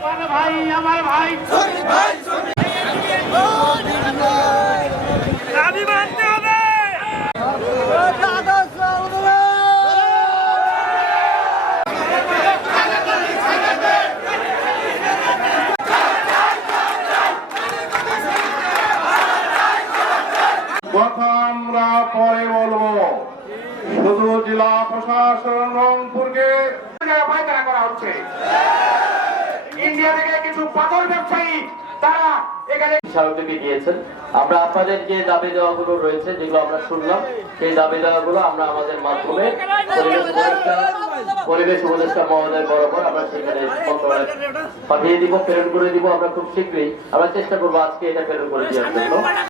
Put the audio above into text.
আমার ভাই আমার ভাই দাবি মানতে হবে কথা আমরা পরে বলব। শুধু জেলা প্রশাসন রংপুরকে পায়তারা করা হচ্ছে। ইন্ডিয়া থেকে কিছু পাথর ব্যবসায়ী তারা স্মারকলিপি দিয়েছেন আমরা আপনাদের যে দাবি দেওয়াগুলো রয়েছে যেগুলো আমরা শুনলাম সেই দাবি দেওয়াগুলো আমরা আমাদের মাধ্যমে পরিবেশ উপদেষ্টা পরিবেশ উপদেষ্টা মহোদয় বরাবর আমরা সেখানে পাঠিয়ে দিব প্রেরণ করে দিব। আমরা খুব শীঘ্রই আমরা চেষ্টা করব আজকে এটা প্রেরণ করে দেওয়ার জন্য।